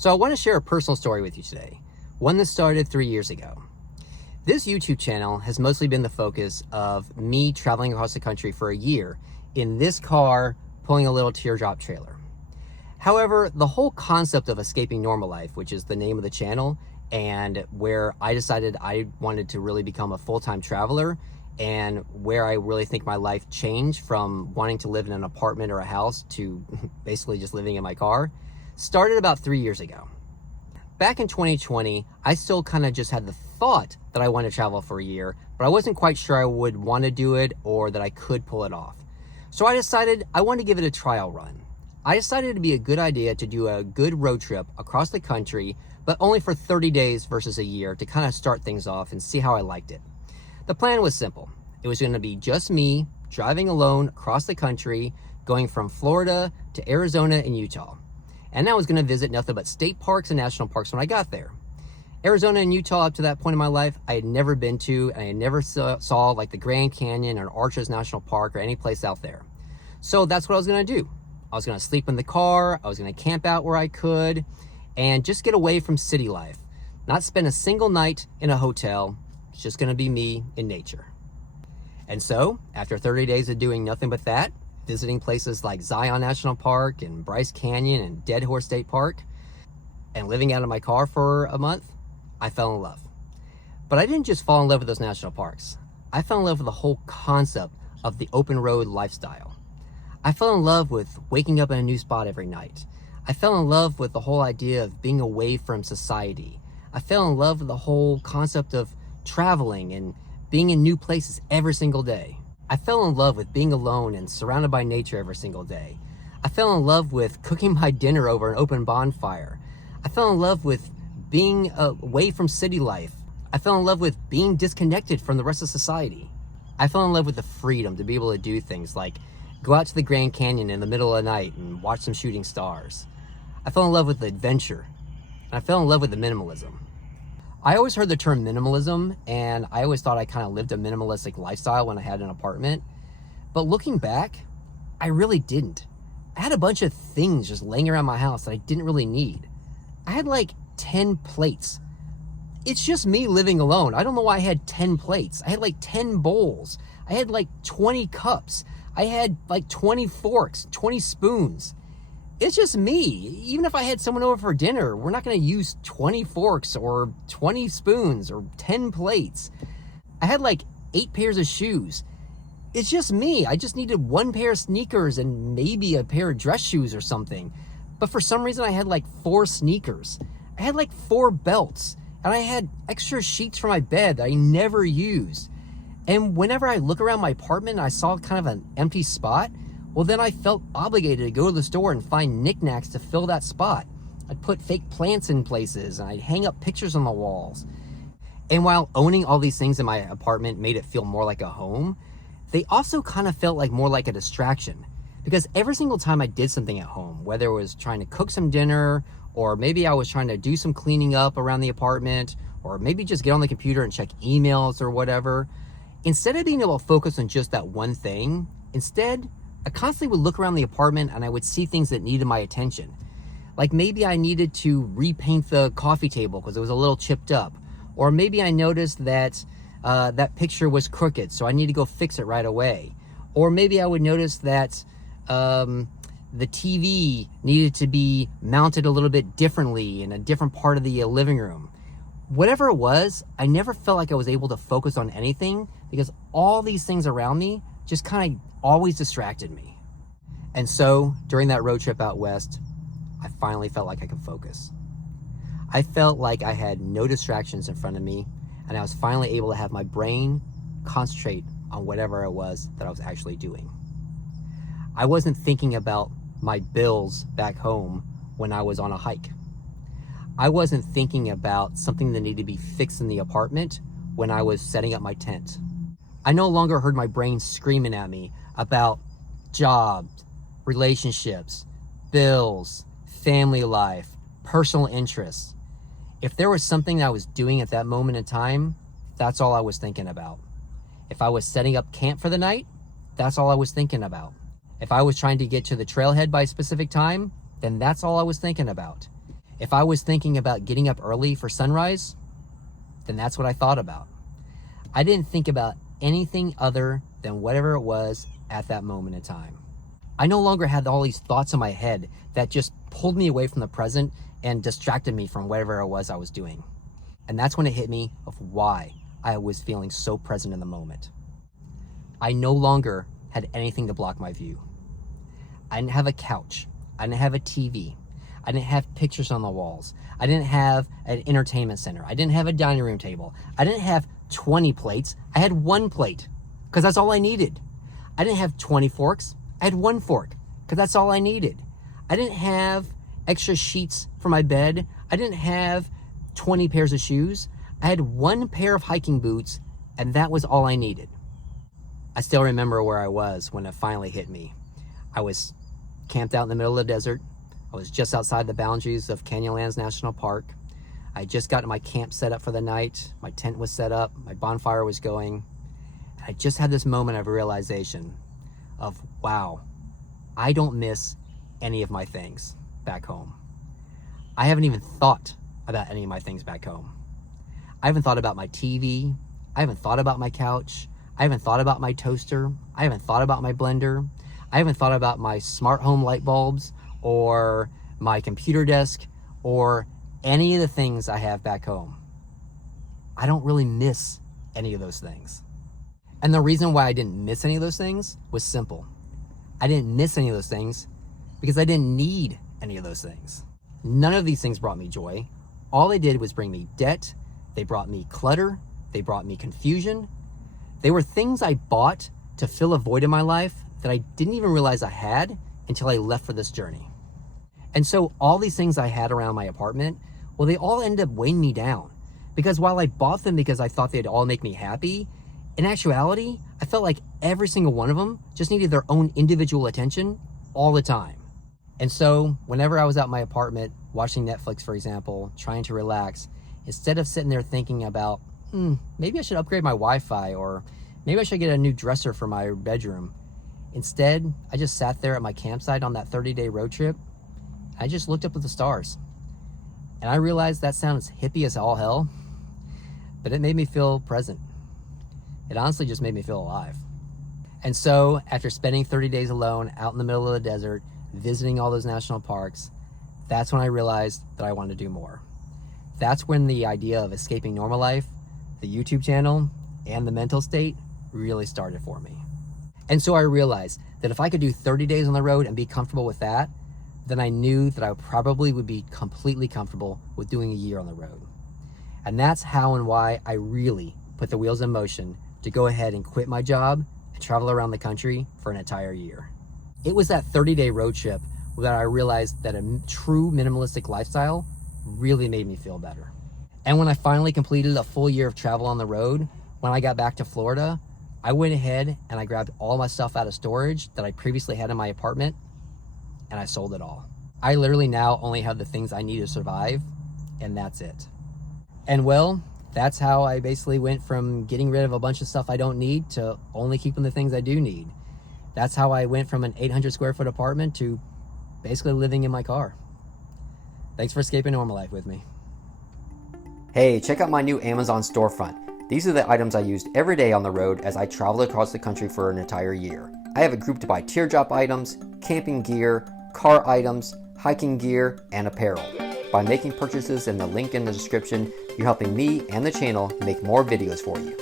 So I want to share a personal story with you today, one that started 3 years ago. This YouTube channel has mostly been the focus of me traveling across the country for a year in this car pulling a little teardrop trailer. However, the whole concept of escaping normal life, which is the name of the channel, and where I decided I wanted to really become a full-time traveler, and where I really think my life changed from wanting to live in an apartment or a house to basically just living in my car, started about 3 years ago. Back in 2020, I still kind of just had the thought that I wanted to travel for a year, but I wasn't quite sure I would want to do it or that I could pull it off. So I decided I wanted to give it a trial run. I decided it'd be a good idea to do a good road trip across the country, but only for 30 days versus a year to kind of start things off and see how I liked it. The plan was simple. It was going to be just me driving alone across the country, going from Florida to Arizona and Utah. And I was going to visit nothing but state parks and national parks when I got there. Arizona and Utah, up to that point in my life, I had never been to, and I had never saw like the Grand Canyon or Arches National Park or any place out there. So that's what I was going to do. I was going to sleep in the car, I was going to camp out where I could, and just get away from city life. Not spend a single night in a hotel. It's just going to be me in nature. And so, after 30 days of doing nothing but that, visiting places like Zion National Park and Bryce Canyon and Dead Horse State Park, and living out of my car for a month, I fell in love. But I didn't just fall in love with those national parks. I fell in love with the whole concept of the open road lifestyle. I fell in love with waking up in a new spot every night. I fell in love with the whole idea of being away from society. I fell in love with the whole concept of traveling and being in new places every single day. I fell in love with being alone and surrounded by nature every single day. I fell in love with cooking my dinner over an open bonfire. I fell in love with being away from city life. I fell in love with being disconnected from the rest of society. I fell in love with the freedom to be able to do things like go out to the Grand Canyon in the middle of the night and watch some shooting stars. I fell in love with the adventure. And I fell in love with the minimalism. I always heard the term minimalism, and I always thought I kind of lived a minimalistic lifestyle when I had an apartment. But looking back, I really didn't. I had a bunch of things just laying around my house that I didn't really need. I had like 10 plates. It's just me living alone. I don't know why I had 10 plates. I had like 10 bowls. I had like 20 cups. I had like 20 forks, 20 spoons. It's just me. Even if I had someone over for dinner, we're not going to use 20 forks or 20 spoons or 10 plates. I had like 8 pairs of shoes. It's just me. I just needed 1 pair of sneakers and maybe a pair of dress shoes or something. But for some reason, I had like 4 sneakers. I had like 4 belts. And I had extra sheets for my bed that I never used. And whenever I look around my apartment and I saw kind of an empty spot, well, then I felt obligated to go to the store and find knickknacks to fill that spot. I'd put fake plants in places, and I'd hang up pictures on the walls. And while owning all these things in my apartment made it feel more like a home, they also kind of felt like more like a distraction. Because every single time I did something at home, whether it was trying to cook some dinner, or maybe I was trying to do some cleaning up around the apartment, or maybe just get on the computer and check emails or whatever, instead of being able to focus on just that one thing, instead, I constantly would look around the apartment and I would see things that needed my attention. Like maybe I needed to repaint the coffee table because it was a little chipped up. Or maybe I noticed that that picture was crooked, so I need to go fix it right away. Or maybe I would notice that the TV needed to be mounted a little bit differently in a different part of the living room. Whatever it was, I never felt like I was able to focus on anything because all these things around me just kind of always distracted me. And so during that road trip out west, I finally felt like I could focus. I felt like I had no distractions in front of me, and I was finally able to have my brain concentrate on whatever it was that I was actually doing. I wasn't thinking about my bills back home when I was on a hike. I wasn't thinking about something that needed to be fixed in the apartment when I was setting up my tent. I no longer heard my brain screaming at me about jobs, relationships, bills, family life, personal interests. If there was something I was doing at that moment in time, that's all I was thinking about. If I was setting up camp for the night, that's all I was thinking about. If I was trying to get to the trailhead by a specific time, then that's all I was thinking about. If I was thinking about getting up early for sunrise, then that's what I thought about. I didn't think about anything other than whatever it was at that moment in time. I no longer had all these thoughts in my head that just pulled me away from the present and distracted me from whatever it was I was doing. And that's when it hit me of why I was feeling so present in the moment. I no longer had anything to block my view. I didn't have a couch. I didn't have a TV. I didn't have pictures on the walls. I didn't have an entertainment center. I didn't have a dining room table. I didn't have 20 plates. I had one plate because that's all I needed. I didn't have 20 forks. I had one fork because that's all I needed. I didn't have extra sheets for my bed. I didn't have 20 pairs of shoes. I had one pair of hiking boots, and that was all I needed. I still remember where I was when it finally hit me. I was camped out in the middle of the desert. I was just outside the boundaries of Canyonlands National Park. I had just gotten my camp set up for the night. My tent was set up. My bonfire was going. And I just had this moment of realization of, wow, I don't miss any of my things back home. I haven't even thought about any of my things back home. I haven't thought about my TV. I haven't thought about my couch. I haven't thought about my toaster. I haven't thought about my blender. I haven't thought about my smart home light bulbs or my computer desk or any of the things I have back home. I don't really miss any of those things. And the reason why I didn't miss any of those things was simple. I didn't miss any of those things because I didn't need any of those things. None of these things brought me joy. All they did was bring me debt. They brought me clutter. They brought me confusion. They were things I bought to fill a void in my life that I didn't even realize I had until I left for this journey. And so all these things I had around my apartment, well, they all ended up weighing me down. Because while I bought them because I thought they'd all make me happy, in actuality, I felt like every single one of them just needed their own individual attention all the time. And so whenever I was out in my apartment, watching Netflix, for example, trying to relax, instead of sitting there thinking about, maybe I should upgrade my Wi-Fi, or maybe I should get a new dresser for my bedroom. Instead, I just sat there at my campsite on that 30-day road trip. I just looked up at the stars. And I realized that sounds hippie as all hell, but it made me feel present. It honestly just made me feel alive. And so after spending 30 days alone out in the middle of the desert, visiting all those national parks, that's when I realized that I wanted to do more. That's when the idea of escaping normal life, the YouTube channel, and the mental state really started for me. And so I realized that if I could do 30 days on the road and be comfortable with that, then I knew that I probably would be completely comfortable with doing a year on the road. And that's how and why I really put the wheels in motion to go ahead and quit my job and travel around the country for an entire year. It was that 30-day road trip that I realized that a true minimalistic lifestyle really made me feel better. And when I finally completed a full year of travel on the road, when I got back to Florida, I went ahead and I grabbed all my stuff out of storage that I previously had in my apartment, and I sold it all. I literally now only have the things I need to survive, and that's it. And well, that's how I basically went from getting rid of a bunch of stuff I don't need to only keeping the things I do need. That's how I went from an 800 square foot apartment to basically living in my car. Thanks for escaping normal life with me. Hey, check out my new Amazon storefront. These are the items I used every day on the road as I traveled across the country for an entire year. I have a group to buy teardrop items, camping gear, car items, hiking gear, and apparel. By making purchases in the link in the description, you're helping me and the channel make more videos for you.